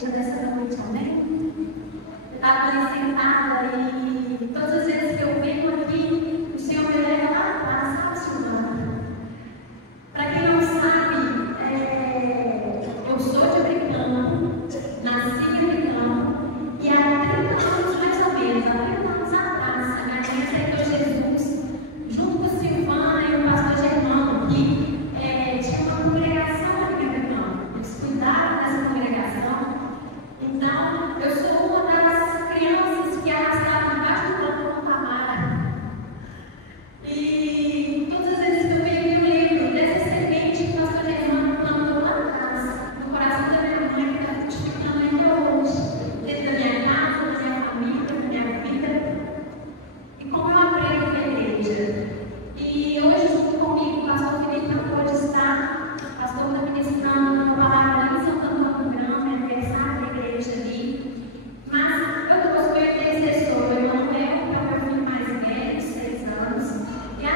igreja dessa noite, amém? Estava ali sentada e todas as vezes que eu venho aqui, o Senhor me leva lá atrás, sabe, Silvana? Para quem não sabe, eu sou de Bricampo, nasci em Bricampo, e há 30 anos mais ou menos, há 30 anos atrás, a minha mãe aceitou Jesus, junto com a Silvana e o pastor Germano, que tinha uma congregação aqui em Bricampo. Eles cuidaram dessa congregação. Então, eu sou uma das crianças que arrastava embaixo do banco com Tamara. E todas as vezes que eu venho, eu lembro dessa semente que o pastor Germano plantou lá atrás, no coração da minha mãe, que está frutificando ainda hoje, dentro da minha casa, da minha família, da minha vida. E como eu aprendo com a igreja. E hoje, junto comigo, o pastor Felipe não pode estar. O pastor está ministrando uma palavra ali em Santo Antônio do Grama, aniversário da igreja ali. Mas eu sou intercessora, eu não levo para o meu filho mais velho, 6 anos. E a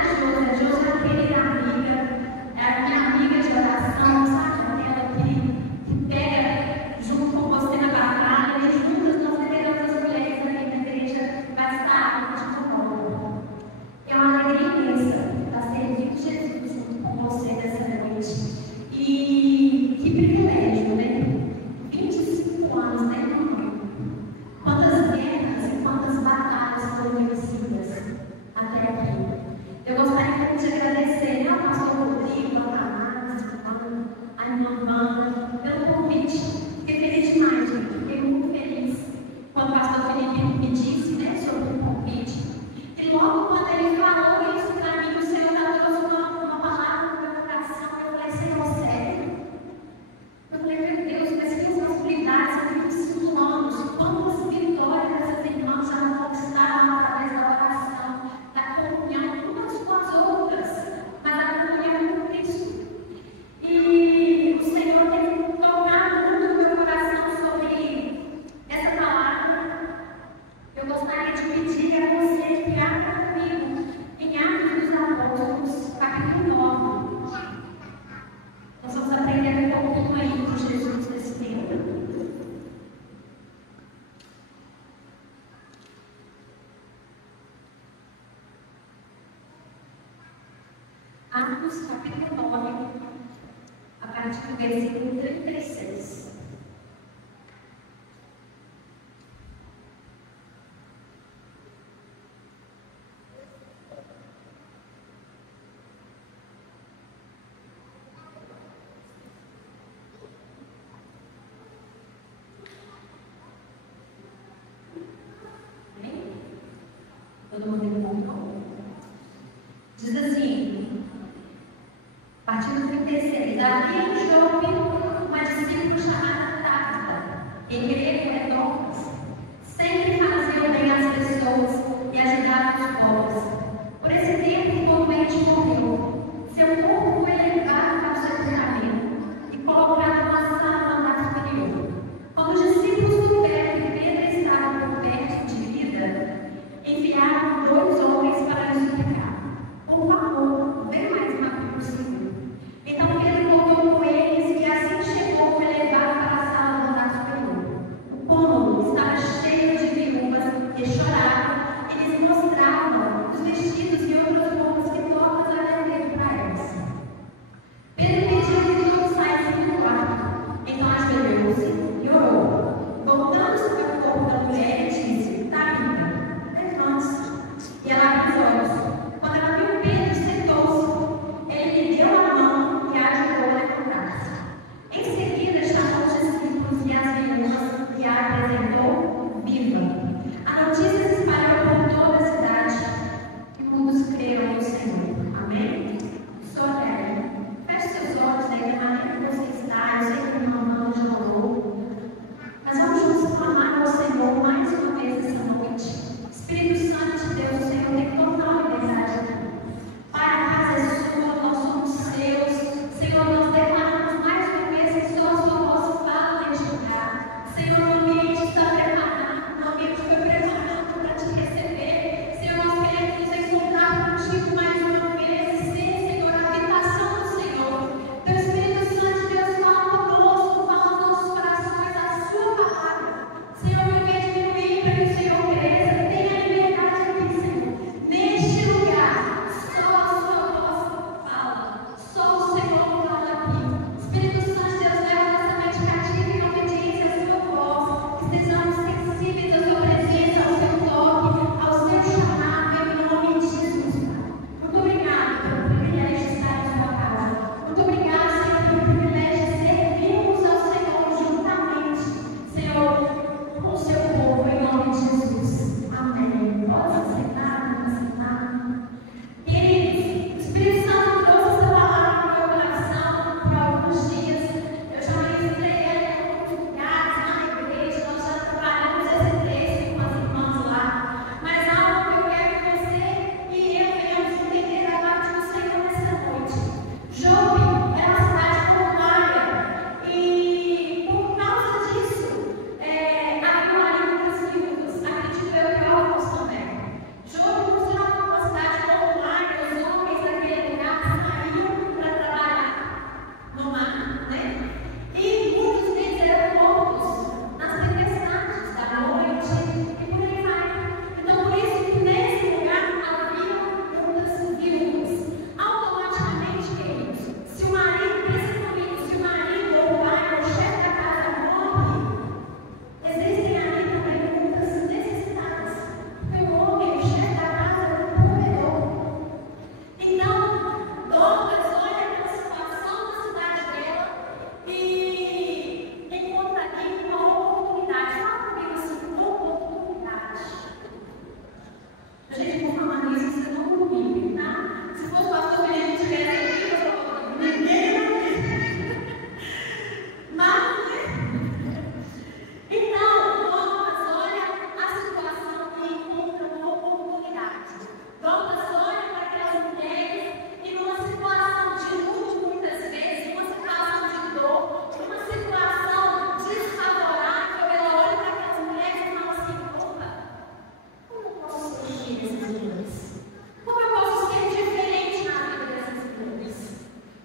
Josi é a querida amiga, é a minha amiga de oração, sabe? Aquela que pega junto com você na batalha, e juntas nós lideramos as mulheres aqui na igreja Bastardo de Monólogo. É uma alegria imensa estar servindo Jesus junto com você nessa noite. E que privilégio, né? 25 anos, né, mamãe? Quantas guerras e quantas batalhas foram vencidas até aqui. Eu gostaria muito de agradecer ao pastor Rodrigo, ao Tamara, à irmã Wanda, pelo convite. Fiquei feliz demais, gente. Fiquei muito feliz quando o pastor Felipe me disse, né, sobre o convite. E logo quando ele falou isso para mim, o Senhor já trouxe uma palavra no meu coração. Eu falei, Senhor, sério? Eu falei, meu Deus, mas que responsabilidade, há 25 anos, quantas vitórias essas irmãs já conquistaram através da oração, da comunhão, umas com as outras, mas a comunhão com Cristo. E o Senhor tem tocado muito no meu coração sobre essa palavra. Eu gostaria de pedir a você que abra comigo em Atos dos Apóstolos, capítulo 9. Nós vamos aprender um pouquinho aí com Jesus nesse tempo. Atos, capítulo 9, a partir do versículo 36. Todo mundo encontrou? Diz assim, a partir do 36, havia em Jope uma discípula chamada Tabita, em grego é Dorcas, sempre fazia bem às pessoas e ajudava os pobres. Por esse tempo, o doente morreu. Seu corpo foi levado para o sepultamento e colocado numa sala no andar superior. Quando os discípulos souberam que Pedro estava por perto de vida, enviaram 2 homens para lhe suplicar: por favor, vê mais uma cruz. Então Pedro voltou com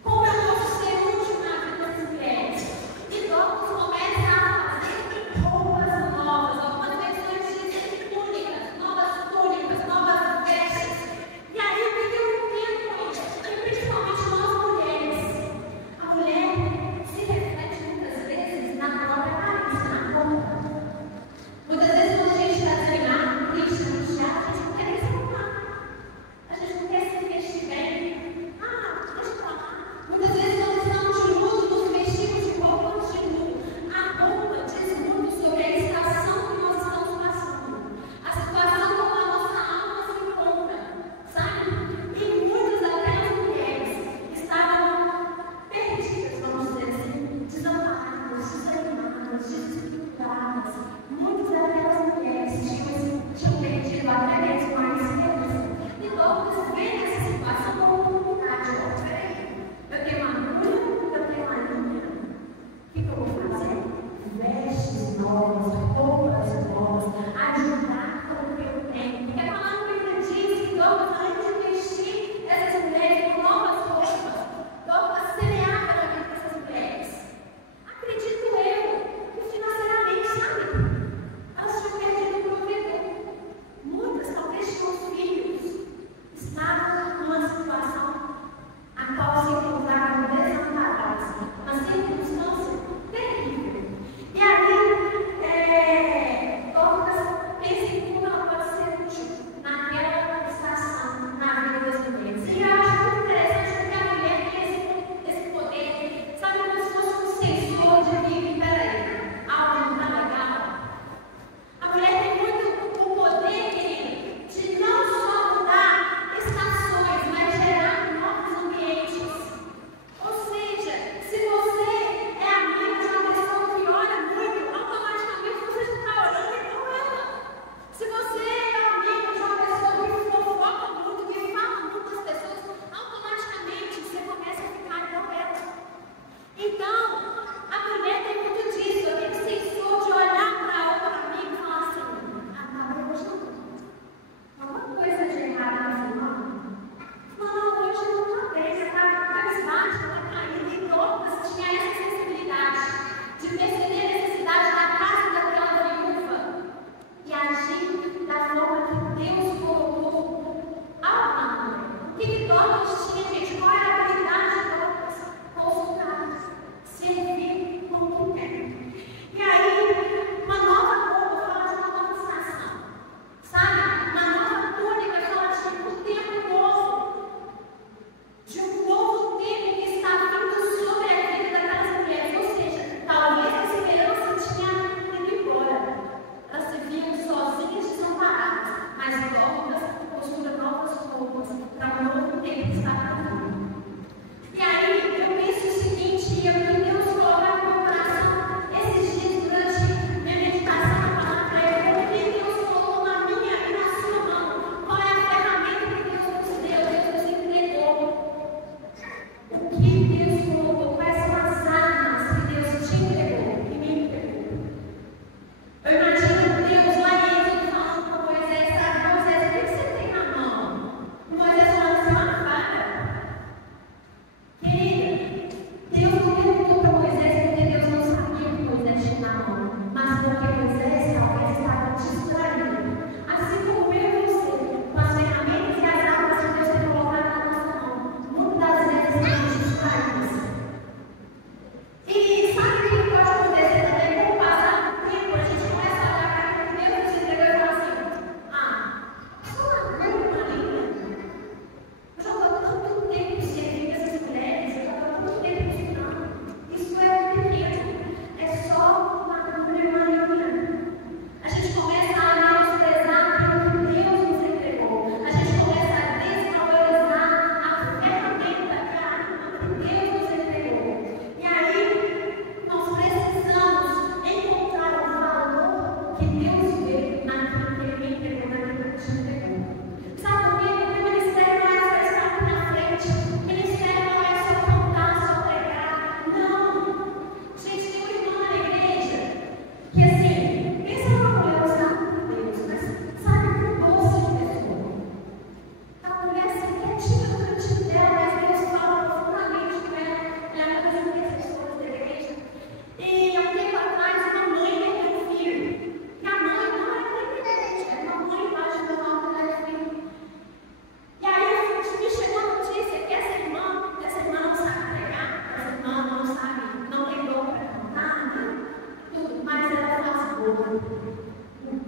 Como eu posso ser útil na vida dessas mulheres? E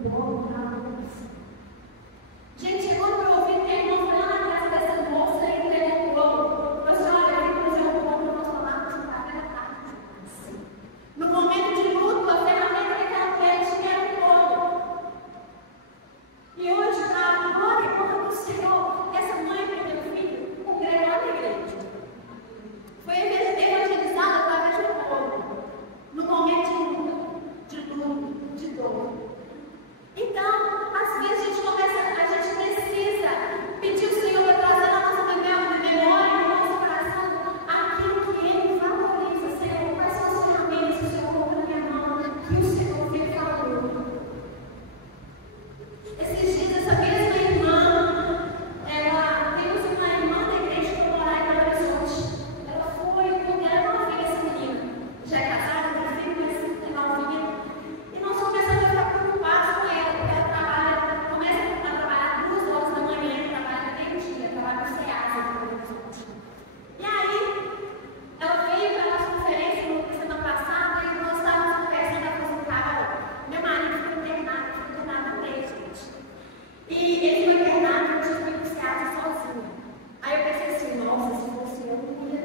bolo para nós. Gente, chegou no meu ouvido que a irmã foi lá na casa dessa moça e entregou o bolo. Eu disse, olha, eu vim trazer um bolo para nós falarmos no café da tarde. No momento de luto, a ferramenta que ela pede era o bolo. E hoje, na glória e honra do Senhor, essa mãe perdeu o filho, congregou na igreja. Foi evangelizada através do bolo. No momento de luto, de dor. Então, às vezes a gente precisa pedir o Senhor para trazer na nossa memória, no nosso coração, aquilo que Ele valoriza. Senhor, quais são as ferramentas que o Senhor colocou na minha mão, que o Senhor me falou. Esses dias, essa mesma irmã, temos uma irmã da igreja que mora em Belo Horizonte. Ela foi, porque ela não via essa menina. Já é casada, tem filho, mas tem novinha. E nós começamos a ficar preocupados com ela, porque ela começa a trabalhar 2 horas da manhã, trabalha meio-dia, trabalha no SEASA. E aí, ela veio para a nossa conferência na semana passada e nós estávamos conversando, ela falou assim, cara, meu marido foi internado por ele, gente. E ele foi internado, eu tive que ir para o SEASA sozinha. Aí eu pensei assim, nossa, se fosse eu, não ia,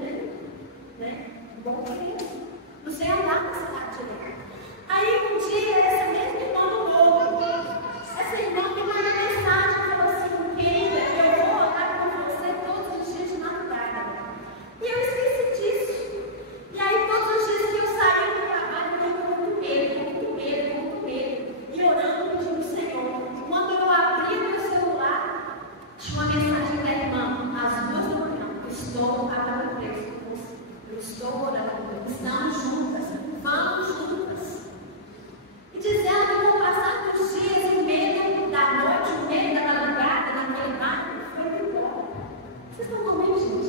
né? Bom que isso. Não sei andar na cidade direito. Aí um dia, essa mesma irmã do bolo, essa irmã me mandou mensagem e falou assim, querida, eu vou orar com você todos os dias de madrugada. E eu esqueci disso. E aí todos os dias que eu saía do trabalho, eu estava com muito medo. E orando, pedindo ao Senhor. Quando eu abri o meu celular, tinha uma mensagem da irmã, às 2 da manhã, eu estou agora preso com você. Eu estou orando, estamos juntas, vamos juntas. E dizendo que com o passar dos dias, o medo da noite, o medo da madrugada, naquele mar, foi embora. Vocês estão comigo, gente?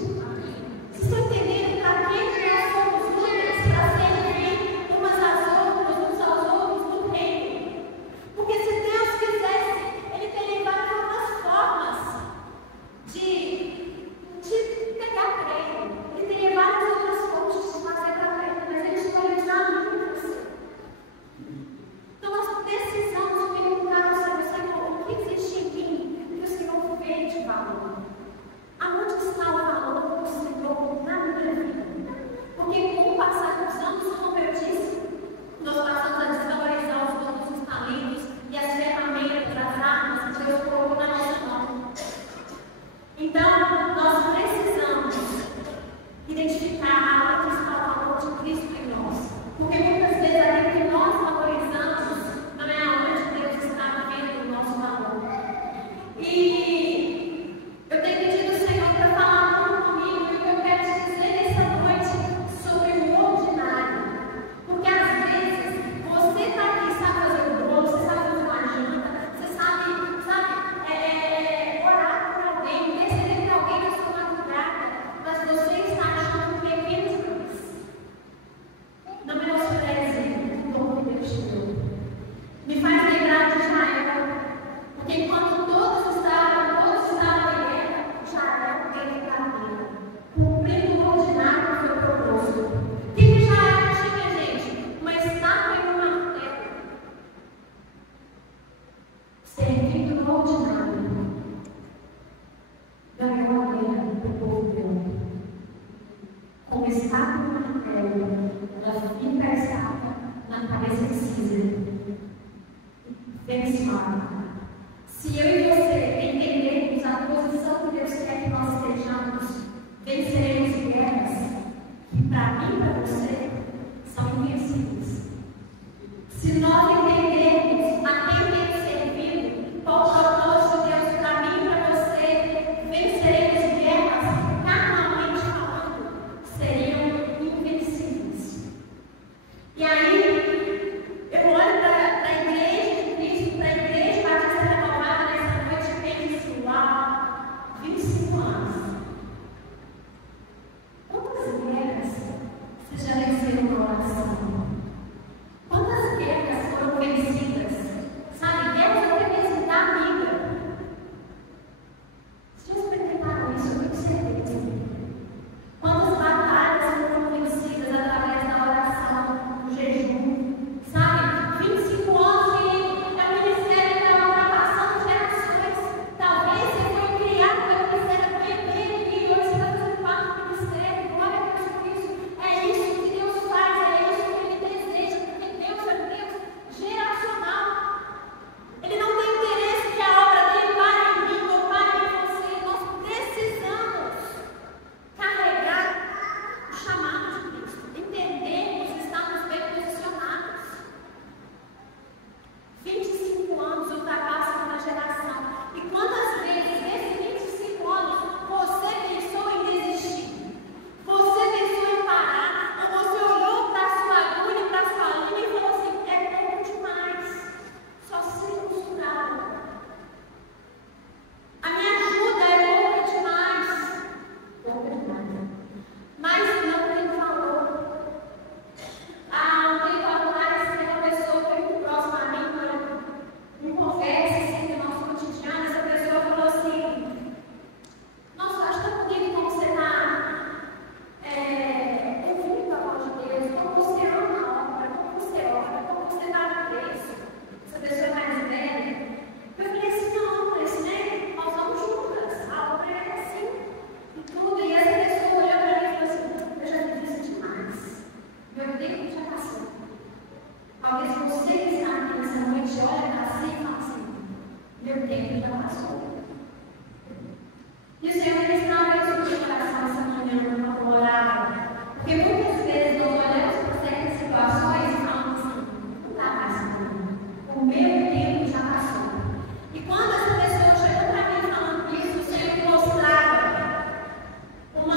Vocês estão entendendo para que nós somos úteis para servir umas às outras, uns aos outros no reino? Porque se Deus quisesse, Ele teria várias outras formas de pegar treino. Ele teria várias outras formas de fazer para treino, mas Ele escolheu usar muito você. Então nós precisamos perguntar ao Senhor, o que existe em mim que o Senhor vê de valor? Aonde está o valor do Senhor na minha vida? Porque com o passar dos anos, como eu disse, nós passamos a desvalorizar os dons, os talentos e as ferramentas, as armas que Deus colocou na nossa mão. Então, nós precisamos identificar aonde está o valor de Cristo em nós. Porque muitas vezes aquilo que nós valorizamos não é aonde Deus está vendo o nosso valor. E eu tenho pedido ao Senhor para falar muito comigo, e o que eu quero te dizer nessa noite sobre o ordinário. Porque às vezes você está aqui, sabe fazer o bolo, você sabe fazer uma janta, você sabe orar por alguém, interceder por alguém na sua madrugada, mas você está achando pequeno demais. Não menospreze o dom que Deus te deu. Me faz lembrar de Israel, porque enquanto todos estavam em guerra, Israel veio para a guerra, cumprindo o ordinário que foi proposto. O que Israel tinha, gente? Uma estátua e um martelo. Servindo no ordinário. Ganhou a guerra do povo dele. Com uma estátua e um martelo, ela fica a estátua na cabeça de Císera. Venceu. Se eu e você entendermos a posição que Deus quer que nós estejamos, venceremos guerras que para mim e para você são invencíveis. Se nós entendermos a quem temos servido, qual o propósito de Deus para mim e para você, venceremos guerras que, carnalmente falando, seriam invencíveis. E aí, eu olho para a igreja de Cristo, para a igreja batista renovada nessa noite. Talvez você que está aqui nessa noite olha para si e fala assim: meu tempo já passou. E o Senhor ministrava isso no meu coração essa manhã quando eu orava. Porque muitas vezes nós olhamos para certas situações e falamos assim: não está passando. O meu tempo já passou. E quando essa pessoa chegou para mim falando isso, o Senhor me mostrava uma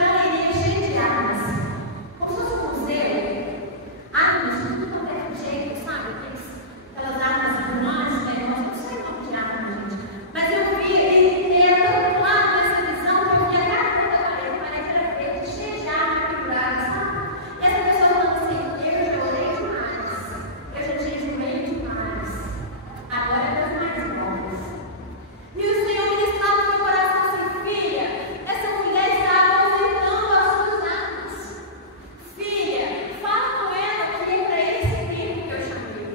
galeria cheia de armas. Como se fosse um museu. Armas de tudo quanto é jeito, sabe? Aquelas armas humanas, eu não sei o nome de arma, gente. Mas eu vi, ele era tão claro nessa visão que eu via cada coisa da parede, parece que era feita, cheia de arma pendurada, sabe? E essa pessoa falou assim: eu já orei demais, eu já jejuei demais, agora é das mais novas. E o Senhor ministrava no meu coração assim: filha, essa mulher está aposentando as suas armas. Filha, fala com ela que é para esse tempo que eu chamei.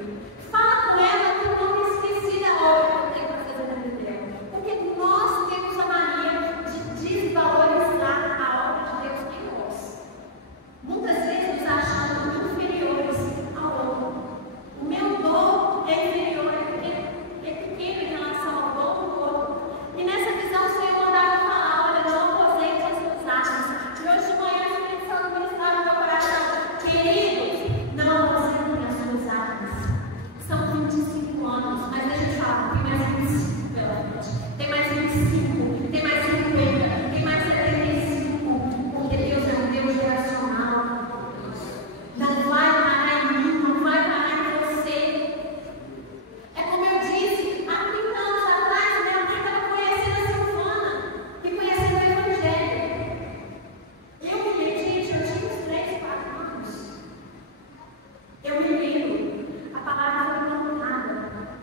Fala com ela que eu não me esqueci da obra que eu tenho para fazer na vida dela. Porque nós temos a mania de desvalorizar a obra de Deus em nós. Muitas vezes nos achamos inferiores ao outro. O meu dom é inferior, é pequeno em relação ao dom do outro. E nessa visão o Senhor mandava falar: olha, não aposente as suas armas. E hoje de manhã o Espírito Santo ministrava no meu coração: queridos, não aposentem as suas armas. São 25 anos, mas deixa eu te falar, tem mais 25 pela frente. Tem mais 25, tem mais 50, tem mais 75, porque Deus é um Deus geracional. Não vai parar em mim, não vai parar em você. É como eu disse, há 30 anos atrás, minha mãe estava conhecendo a Silvana e conhecendo o Evangelho. Eu me lembro, gente, eu tinha uns 3, 4 anos. Eu me lembro, a palavra foi plantada.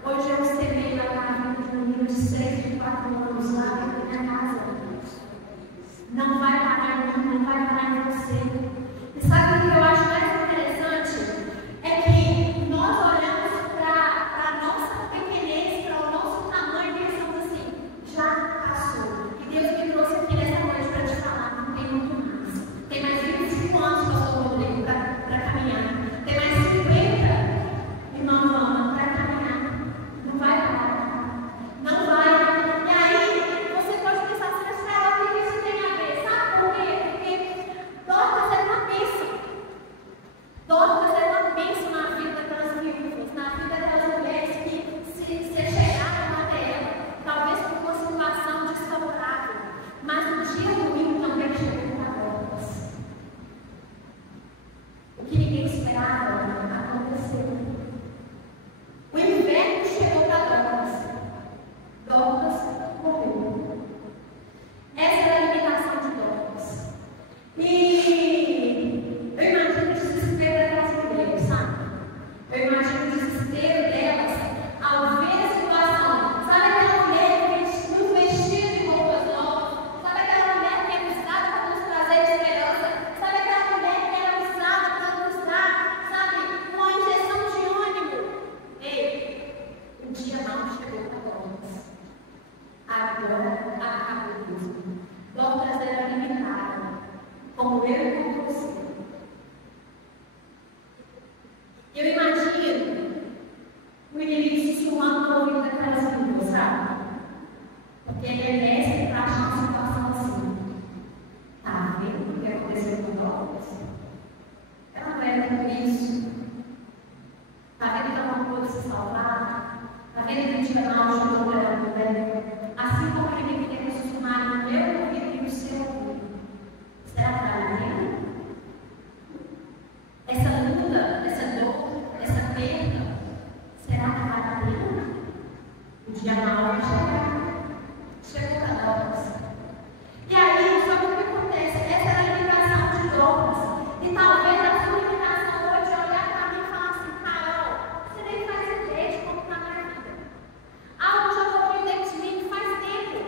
Hoje eu recebi a palavra de um menino de 3, de 4 anos lá dentro da minha casa. Não vai parar em mim, não vai parar em você. E sabe o que eu acho mais interessante? É que nós olhamos para a nossa pequenez, para o nosso tamanho e pensamos assim: já passou. E Deus me trouxe aqui nessa noite para te falar: não tem muito mais. Tem mais 25 anos, pastor Rodrigo, para caminhar. Tem mais 50, irmã Ana, para caminhar. Não vai parar. Não vai. E aí, você pode pensar assim: o que isso tem a ver? Sabe por quê? Porque Dorcas era uma bênção. Dorcas era uma bênção na vida daquelas viúvas, na vida daquelas mulheres que se chegaram até ela, talvez por uma situação desfavorável. Mas no dia ruim também chegou para Dorcas. O que ninguém esperava aconteceu. O inverno chegou para Dorcas. Dorcas morreu. Essa era a limitação de Dorcas. E eu imagino o desespero daquelas mulheres, sabe? Eu imagino o desespero delas ao ver a situação. Sabe aquela mulher que nos vestia de roupas novas? Sabe aquela mulher que era usada para nos trazer esperança? Sabe aquela mulher que era usada para nos dar, sabe, uma injeção de ânimo? Ei, o dia não chegou para Dorcas. Agora acabou mesmo. Dorcas era limitada, como eu e como você. Eu imagino o inimigo sussurrando no ouvido daquelas viúvas, sabe? Porque ele é mestre para achar uma situação assim. Tá vendo o que aconteceu com Dorcas? Ela não era tudo isso. Tá vendo que ela não pôde se salvar? Tá vendo que a gente vai dar uma ajuda para ela também? Assim como o inimigo tem que sussurrar no meu ouvido e no seu ouvido. Será que vale a pena? Essa luta, essa dor, essa perda, será que vale a pena? O dia mau vai chegar. Chegou para Dorcas. E aí, sabe o que acontece? Essa era a limitação de Dorcas. E talvez a sua limitação hoje é olhar para mim e falar assim: Carol, você nem faz ideia de como está a minha vida. Algo já correu dentro de mim faz tempo.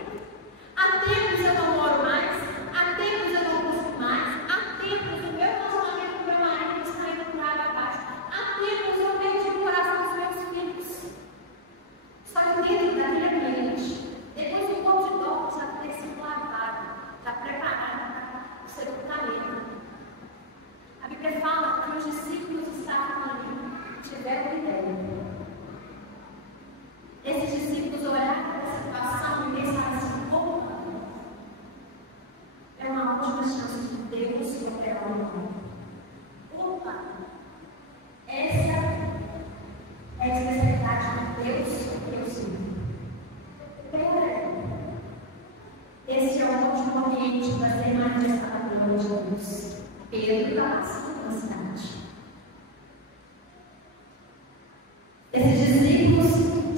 Esses discípulos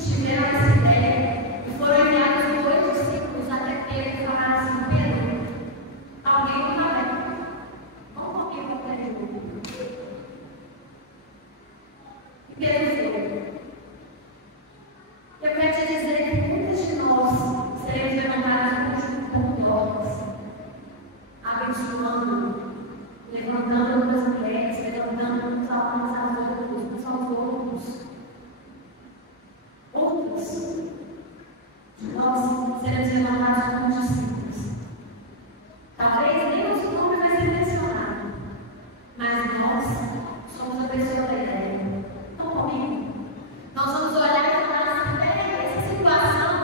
tiveram essa ideia e foram enviados 2 discípulos até Pedro e falaram assim: Pedro, alguém não está bem. Vamos alguém para Pedro. E Pedro foi. Eu quero te dizer que muitas de nós seremos levantadas como dorgas, abençoando, levantando outras mulheres, levantando uns aos outros. Outros de nós seremos levantados como discípulos. Talvez nem nosso nome vai ser mencionado, mas nós somos a pessoa da ideia. Estão comigo? Nós vamos olhar e falar assim: essa situação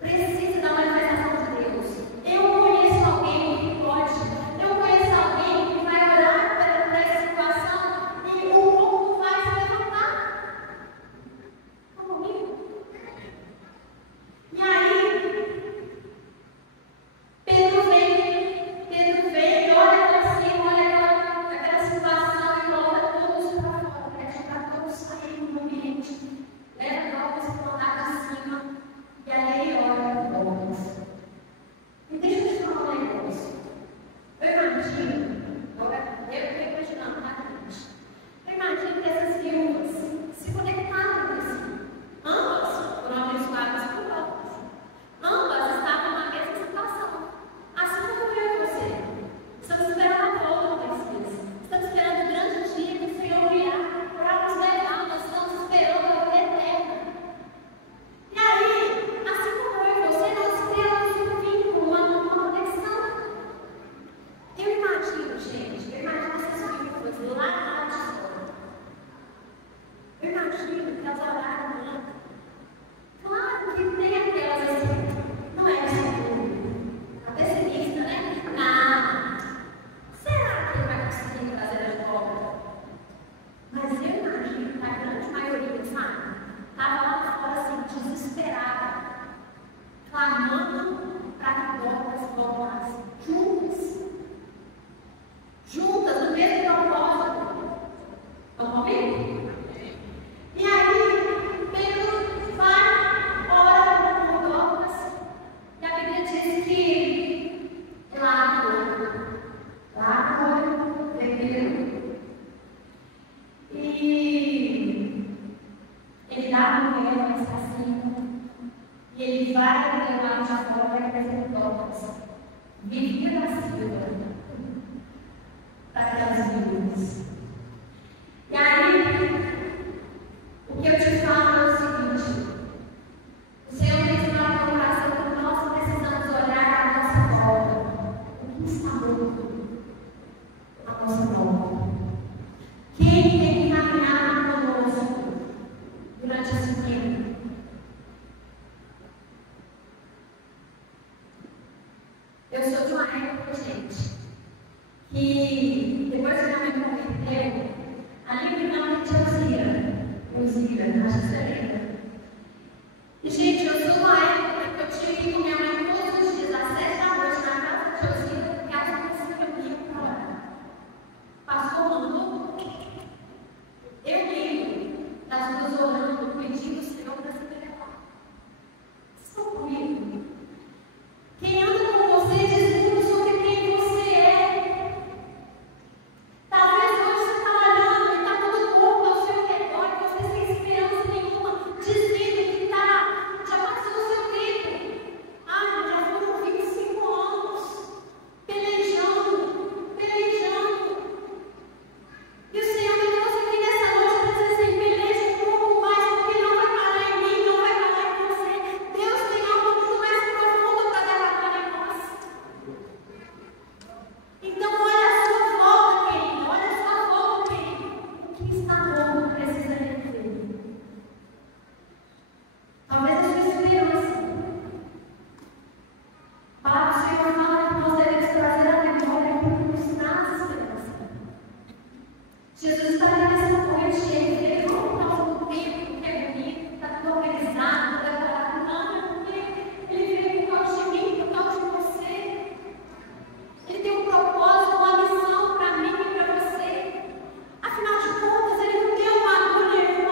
precisa da manifestação de Deus. Eu conheço alguém que pode, eu conheço alguém que vai orar para essa situação e o povo vai se levantar. Estão comigo? E aí, Pedro vem, olha assim, olha aquela situação e coloca todos para fora, para deixar todos saindo do ambiente. Leva Dorcas para o andar de cima e aí ele olha para Dorcas. E deixa eu te falar um negócio. Eu imagino que essas viúvas se conectaram assim. Ambas foram abençoadas por Dorcas. Ambas estavam na mesma situação. Assim como eu e você. Estamos esperando a volta do Messias. Estamos esperando o grande dia que o Senhor virá para nos levar. Nós estamos esperando a vida eterna. E aí, assim como eu e você, nós criamos um vínculo, uma conexão. Eu imagino essas viúvas lá de fora. Eu imagino que elas oraram muito. Claro que tem aquelas assim, não é assim, a pessimista, né? Não. Será que ele vai conseguir trazer de volta? Mas eu imagino que a grande maioria, sabe, estava lá fora assim, desesperada, clamando para que Dorcas voltasse juntas, no mesmo propósito. Estão comigo? E aí, Pedro vai, ora por Dorcas, e a Bíblia diz que lá no olho, Pedro, e ele dá no meio ao assassino, e ele vai levar de fora e trazer Dorcas, vivia da Silva, para aquelas viúvas. E aí, o que eu te falo é o seguinte: o Senhor tem ensinado no coração que nós precisamos olhar à nossa volta. O que está morto à nossa volta? Quem tem caminhado conosco durante esse tempo? Eu sou de uma época, gente, que depois que minha mãe converteu, ali me nome de Elzira, acho que você lembra. E, gente, eu sou uma época que eu tinha que ir com minha mãe todos os dias, às 7 da noite, na casa de Elzira, porque ela não conseguia vir para lá. Pastor mandou. Eu lembro das duas orando, pedindo o Senhor para se levar. Estão comigo? Quem anda com você diz muito sobre quem você é. Talvez hoje você está olhando e está todo mundo ao seu redor e você sem esperança nenhuma, dizendo que já passou o seu tempo. Já foram 25 anos pelejando. E o Senhor me trouxe aqui nessa noite para dizer assim: peleje um pouco mais, porque não vai parar em mim, não vai parar em você. Deus tem algo muito mais profundo para derramar em nós. Então, olha a sua volta, querido. Olha a sua volta, querido. O que está morto precisa reviver. Talvez a sua esperança. A palavra do Senhor fala que nós devemos trazer a memória porque nos traz esperança. Jesus está ali nessa noite e ele vê não por causa do tempo que é bonito, está tudo organizado, decorado, não, porque ele veio por causa de mim, por causa de você. Ele tem um propósito, uma missão para mim e para você. Afinal de contas, ele não tem uma agulha e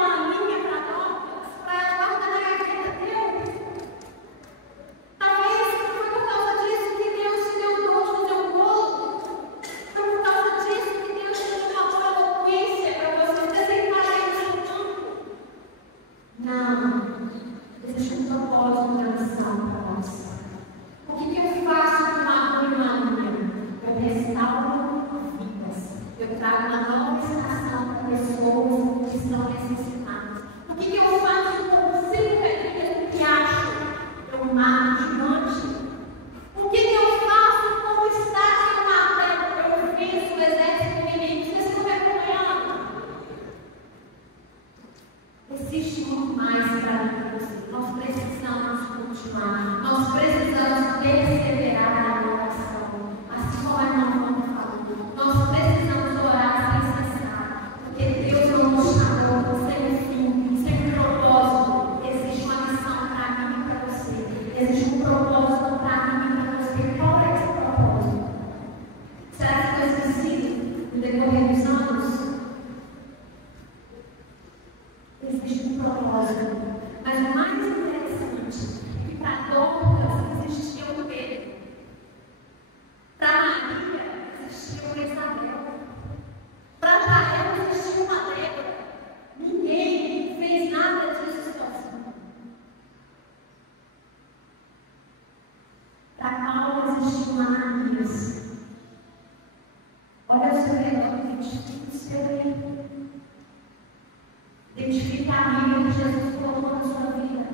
Identifique a amiga que Jesus colocou na sua vida.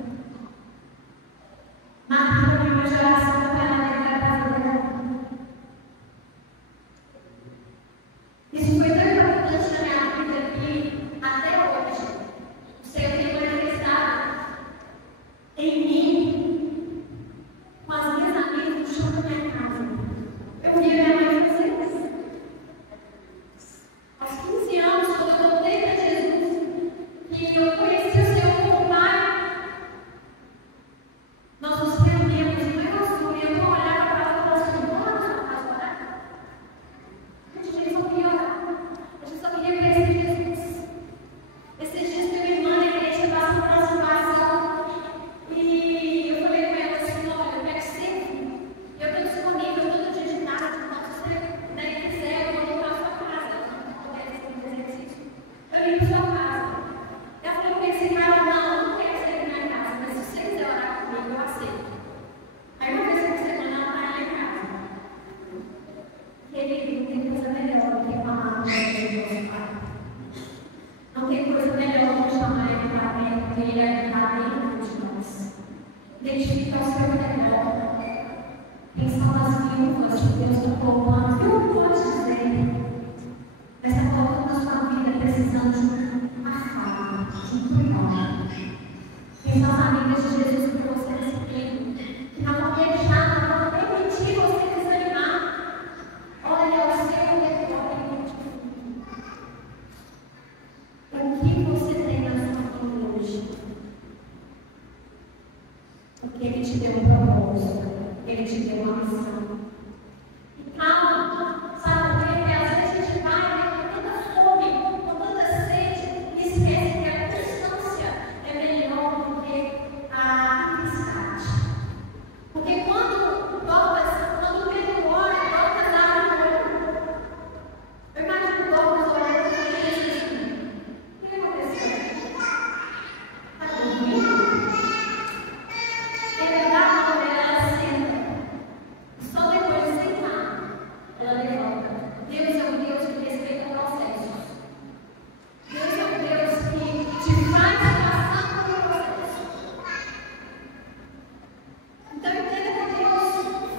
Marque a reunião de oração para ela dentro da casa dela. Isso foi tão importante na minha vida que, até hoje, o Senhor tem manifestado em mim, com as minhas amigas no chão da minha casa. Eu via minha mãe fazer isso. Aos 15 anos, quando eu voltei para Jesus, e eu conheci o Senhor como Pai, nós nos reunimos no negócio e eu olhava para ela e falava assim: bora na sua casa orar? A gente só queria orar. A gente só queria conhecer Jesus. Esses dias minha irmã na igreja passou por uma situação e eu falei com ela assim: olha, eu quero ser, eu estou disponível todo dia de tarde, então se você quiser, eu vou para a sua casa. Eu não poder fazer exercício. Eu ia para a sua casa. Eu falei com esse cara: não quero sair da minha casa, mas se você quiser orar comigo, eu aceito. Aí uma vez por semana ela está lá em casa. Querido, não tem coisa melhor do que falar com Deus, Pai. Não tem coisa melhor do que chamar Ele para dentro, porque Ele está dentro de nós. Identifica o seu redor. Quem são as viúvas que Deus está colocando? Eu pode dizer. Mas está colocando a sua vida precisando de uma fala, de um cuidado. Quem são as amigas de Jesus que você recebeu? Que não vão deixar, não vão permitir você desanimar. Olha o seu redor e o que você tem na sua vida hoje? Porque Ele te deu um propósito, Ele te deu uma missão. E calma, sabe por quê? Porque às vezes a gente vai com tanta fome, com tanta sede, e esquece que a constância é melhor do que a intensidade. Porque quando o Pedro ora, Dorcas abre o olho. Eu imagino Dorcas orando e ele assim: o que aconteceu? Está dormindo? Ele dá a mão dela, ela senta. Só depois de sentar, ela levanta. Deus é um Deus que respeita processos. Deus é um Deus que te faz passar por um processo. Então entenda que Deus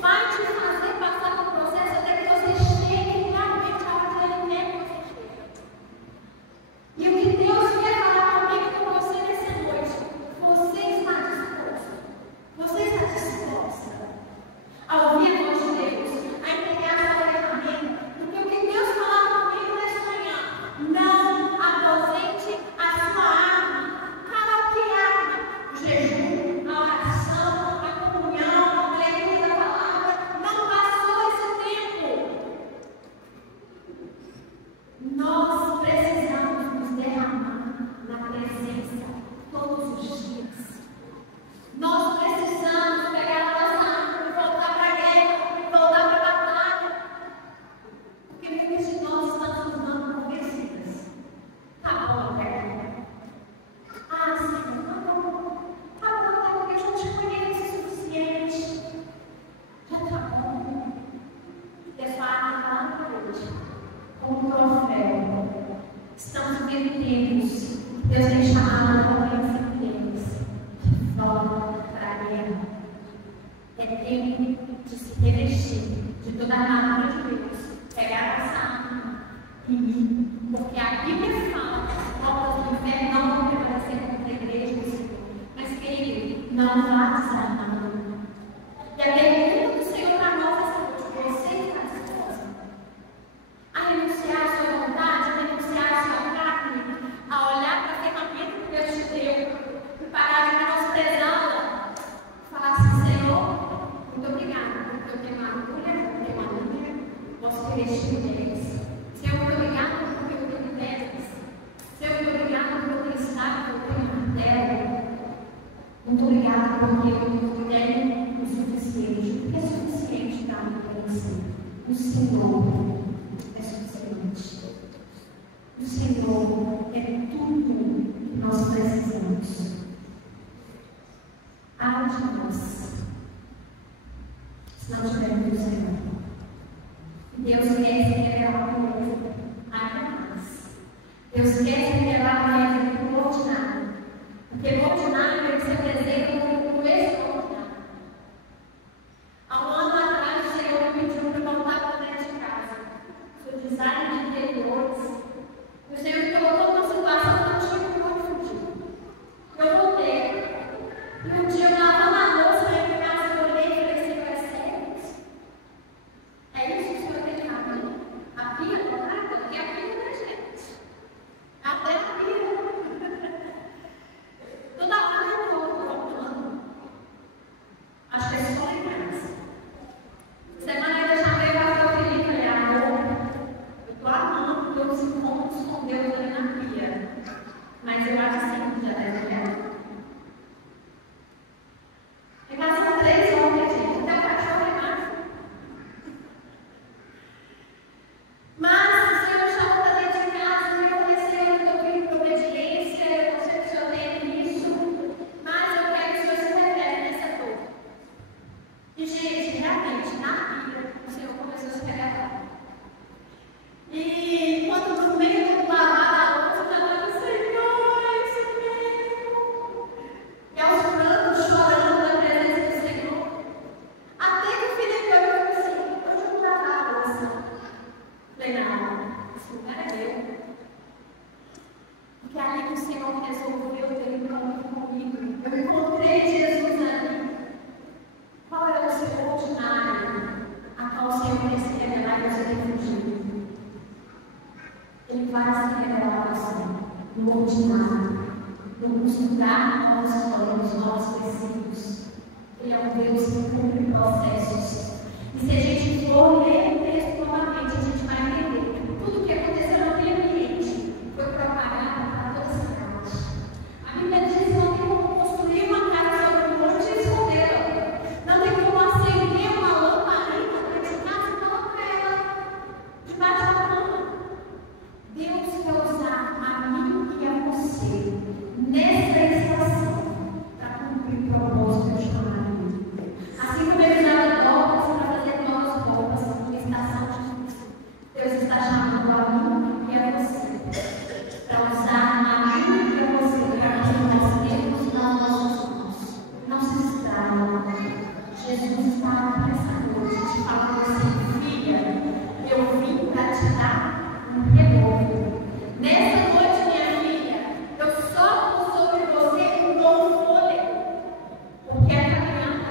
vai te fazer passar por um processo até que você chegue realmente aonde Ele quer que você chegue. E o que Deus quer falar comigo e com você nessa noite: você está disposto? Você está disposta a ouvir a voz de Deus, a entregar a sua ferramenta? Porque o que Deus falava comigo nessa manhã: não aposente a sua arma. Cara, que arma? O jejum, a oração, a comunhão, a leitura da palavra. Não passou esse tempo. Nós precisamos nos derramar na presença todos os dias. Nós precisamos pegar a nossa arma e voltar para a guerra, voltar para a batalha. Porque muitos de nós estamos nos dando convencidas. Tá bom, Roberto. Ah, sim, tá bom. Tá bom, porque eu já te conheço o suficiente. Já tá bom. E a sua arma está lá na parede, como um troféu. Estamos vivendo tempos. Deus tem chamado a conversa em tempos. Volta para a guerra. É tempo de se revestir de toda a armadura de Deus. Pegar essa arma e ir. Porque a Bíblia fala que as portas do inferno não vão prevalecer contra a igreja do Senhor. Mas, querido, não vá desarmado. E a pergunta do Senhor para nós essa noite: você está disposto a renunciar à sua vontade, a renunciar à sua carne, a olhar para a ferramenta que Deus te deu e parar de menosprezá-la? Falar assim: Senhor, muito obrigada, porque eu tenho uma agulha, eu tenho uma linha, posso revestir deles. Senhor, muito obrigada porque eu tenho pedras. Senhor, muito obrigada porque eu tenho estátua, eu tenho martelo. Muito obrigada porque eu tenho o suficiente. O que é suficiente para mim para você? O Senhor é suficiente. O Senhor é tudo que nós precisamos. Abra de nós, se não tivermos o Senhor. Deus quer se revelar conosco ainda mais. Deus quer se revelar mais. ordinário. Porque no ordinário ele se apresenta como extraordinário. Há um ano atrás, o Senhor me pediu para voltar para dentro de casa. Sou designer de interiores. E o Senhor me colocou numa situação que eu tinha como fugir. Eu voltei. E um dia eu lavava a louça na minha casa, eu olhei e falei, Senhor, é sério isso? É isso que o Senhor tem que abrir? A pia com água? Porque a pia não é gente. Até a pia. Toda hora eu estou voltando. Acho que é só em casa. Semana eu já veio para o Felipe e falei, amor, eu estou amando Deus encontros com Deus ali na pia. Mas eu acho assim, já deve olhar. E passam 3 horas, gente, até o cachorro é mais. Mas o Senhor chamou para dentro de casa e me ofereceu, eu vim por obediência, eu concepcionei nisso, mas eu quero que o Senhor se revele nessa dor. E, gente, realmente, na Bíblia, o Senhor começou a se revelar. E enquanto no meio do lavar da louça, eu estava Senhor, é isso mesmo. E aos prantos, chorando na presença do Senhor. Até que o Felipe olhou e falou assim, hoje eu vou lavar a louça. Falei, não, esse lugar é meu. Porque ali que o Senhor resolveu ter um caminho comigo. Eu encontrei Jesus ali. Qual é o seu ordinário a qual o Senhor quer se revelar e você tem fugido? Ele vai se revelar para você no ordinário, no buscar novos planos, novos princípios. Ele é um Deus que cumpre processos. E se a gente for ler o texto novamente, a gente vai entender que tudo o que aconteceu naquele ambiente foi propagado para toda essa parte. A Bíblia diz que não tem como construir uma casa sobre um monte e escondê-la. Não tem como acender uma lamparina para de casa e colocar ela debaixo da cama. Deus quer usar a mim e a você nessa estação para cumprir o propósito de chamar. Assim como ele usava Dorcas para fazer novas roupas na estação de Cristo, Deus está chamando a mim e a você para usar a mim e a você para que nós temos nas nossas mãos. Não se distraia. Jesus está aqui nessa noite te falando assim, filha, eu vim para te dar um renovo. Nessa noite, minha filha, eu sopro sobre você um novo fôlego. Porque a caminhada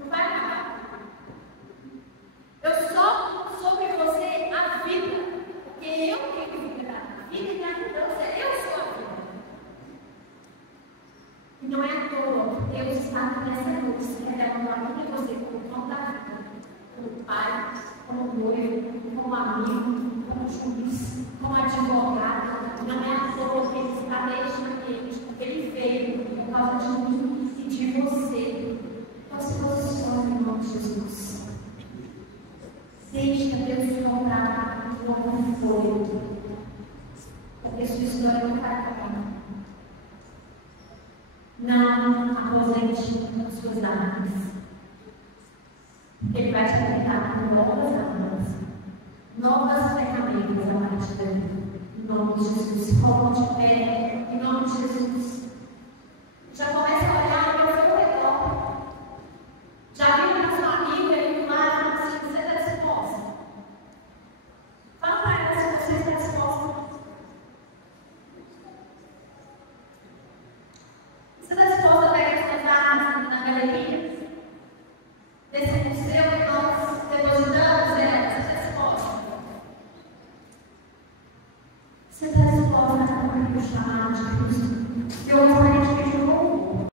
não vai acabar. Eu sopro sobre você a vida. Porque eu tenho que dar a vida e a mudança. Eu sou a vida. E não é à toa que Deus está aqui nessa noite se revelando a mim e você como dono da vida, como pai, como noivo, como amigo, como juiz, como advogado. Não é à toa que Ele está neste ambiente, porque Ele veio por causa de mim e de você. Então se posicione em nome de Jesus. Deixa Deus colocar um novo fôlego, porque sua história não vai acabar. Não aposente as suas armas. Ele vai te alimentar com novas armas, novas ferramentas a partir dele. Em nome de Jesus, se coloque de pé, em nome de Jesus.